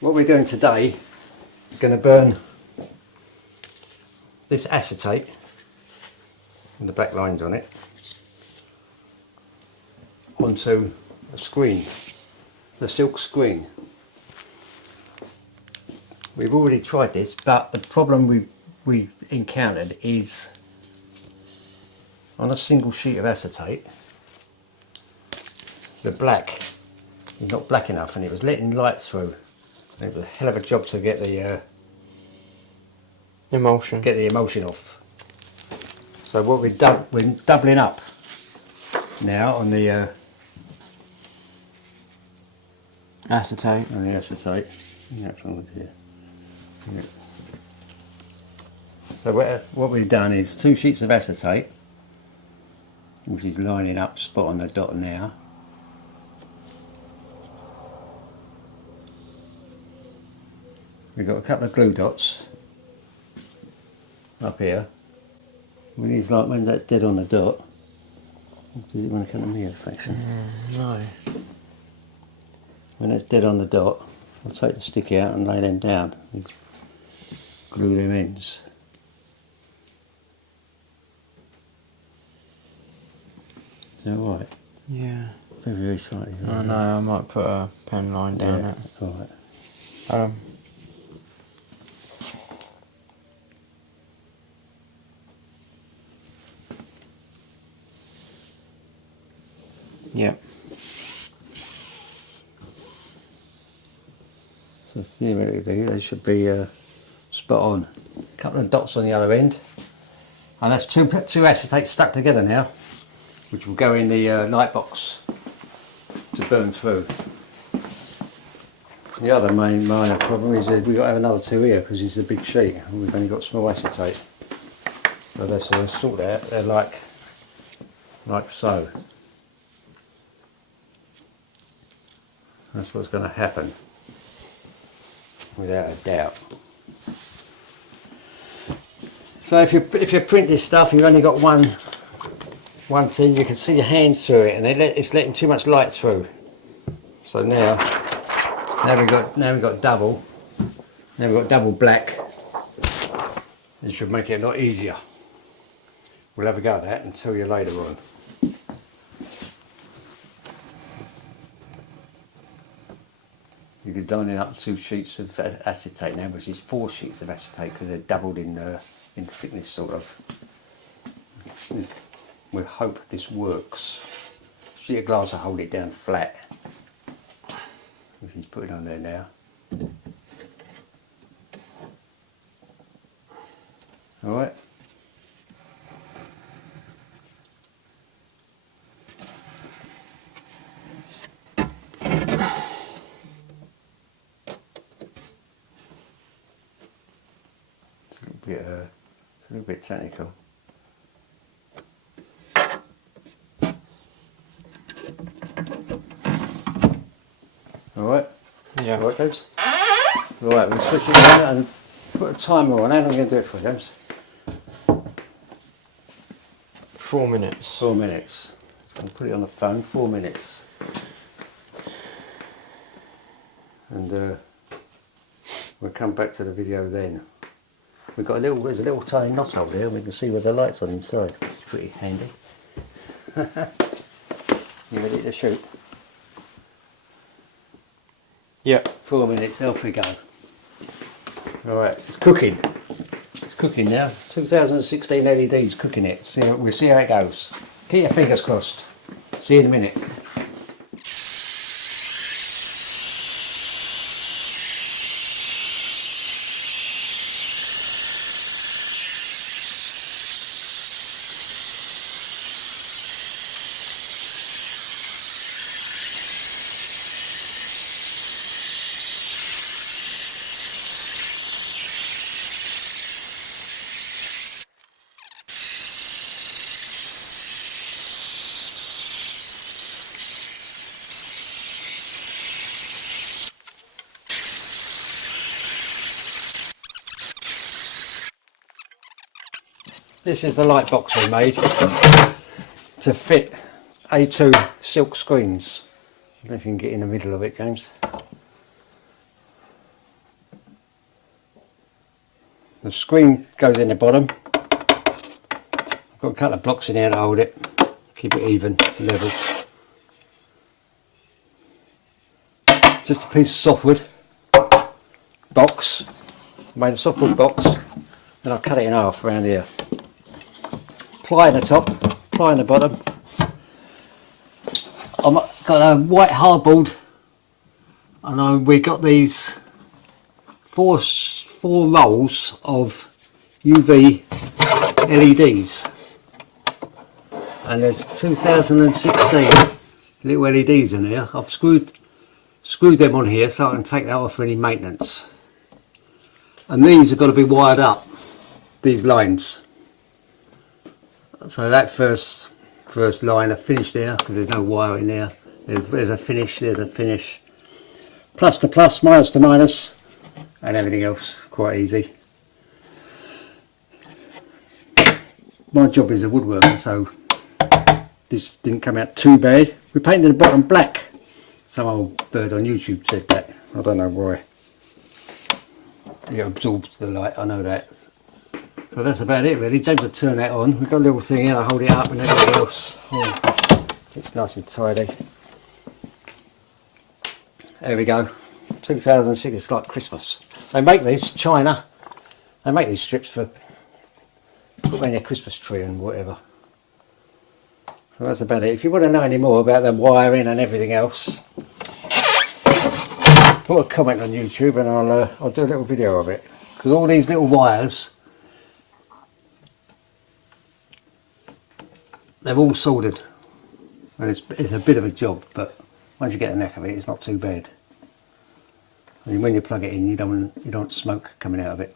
What we're doing today, we're going to burn this acetate with the black lines on it onto a screen, the silk screen. We've already tried this, but the problem we encountered is on a single sheet of acetate, the black is not black enough, and it was letting light through. It was a hell of a job to get the emulsion off. So what we're doubling up now on the acetate. On the acetate. Yeah, here. Yeah. So what we've done is 2 sheets of acetate, which is lining up spot on the dot now. We've got a couple of glue dots up here. When it's like when that's dead on the dot. Does it want to come to me a fraction? No. When it's dead on the dot, I'll take the stick out and lay them down and glue them ends. Is that right? Yeah. Very slightly. I know, I might put a pen line down it. Alright. Yep. So theoretically they should be spot on. A couple of dots on the other end. And that's two acetates stuck together now, which will go in the light box to burn through. The other minor problem is that we've got to have another 2 here because it's a big sheet and we've only got small acetate. So let's sort that out. They're like so. That's what's going to happen, without a doubt. So if you print this stuff, you've only got one thing. You can see your hands through it, and it's letting too much light through. So now we've got double. Now we've got double black. It should make it a lot easier. We'll have a go at that and tell you later on. You'll be lining up 2 sheets of acetate now, which is 4 sheets of acetate because they're doubled in thickness, sort of. We hope this works. Sheet of glass will hold it down flat. Which he's putting on there now. All right. It's a little bit technical. Alright? Yeah. Alright, James? Right, we'll switch it on and put a timer on. How long are you going to do it for, James? 4 minutes. 4 minutes. So I'll put it on the phone, 4 minutes. And we'll come back to the video then. We've got there's a little tiny knot hole there, and we can see where the light's on inside. It's pretty handy. You ready to shoot? Yep. 4 minutes, off we go. Alright, it's cooking. It's cooking now. 2016 LEDs cooking it. We'll see how it goes. Keep your fingers crossed. See you in a minute. This is the light box we made to fit A2 silk screens. I don't know if you can get in the middle of it, James. The screen goes in the bottom. I've got a couple of blocks in here to hold it, keep it even, level. Just a piece of softwood box, made a softwood box, and I'll cut it in half around here. Ply in the top, ply in the bottom. I've got a white hardboard, and we got these four rolls of UV LEDs, and there's 2016 little LEDs in here. I've screwed them on here so I can take that off for any maintenance. And these have got to be wired up, these lines. So that first line I finished there because there's no wire in there. There's a finish, plus to plus, minus to minus, and everything else quite easy. My job is a woodworker, so this didn't come out too bad. We painted the bottom black. Some old bird on YouTube said that. I don't know why. It absorbs the light, I know that. So that's about it really. James will turn that on. We've got a little thing here, I hold it up and everything else. Oh, it's nice and tidy. There we go. 2006, it's like Christmas. They make these, China. They make these strips for put in a Christmas tree and whatever. So that's about it. If you want to know any more about the wiring and everything else, put a comment on YouTube and I'll do a little video of it. Because all these little wires, they're all soldered. And it's a bit of a job, but once you get the knack of it, it's not too bad. And when you plug it in, you don't want smoke coming out of it.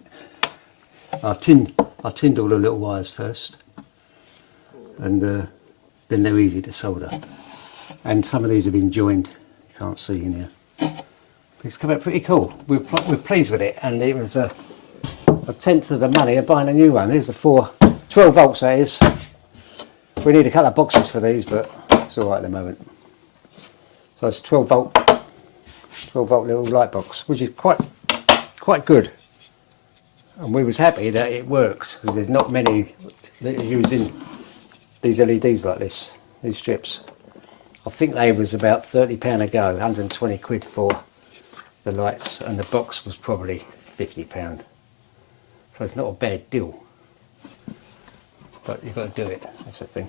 I tinned all the little wires first, and then they're easy to solder. And some of these have been joined. You can't see in here. But it's come out pretty cool. We're pleased with it, and it was a tenth of the money of buying a new one. There's the 12 volts that is. We need a couple of boxes for these, but it's all right at the moment. So it's 12 volt little light box, which is quite good. And we was happy that it works because there's not many that are using these LEDs like this, these strips. I think they was about £30 a go, 120 quid for the lights, and the box was probably £50. So it's not a bad deal. But you've got to do it, that's the thing.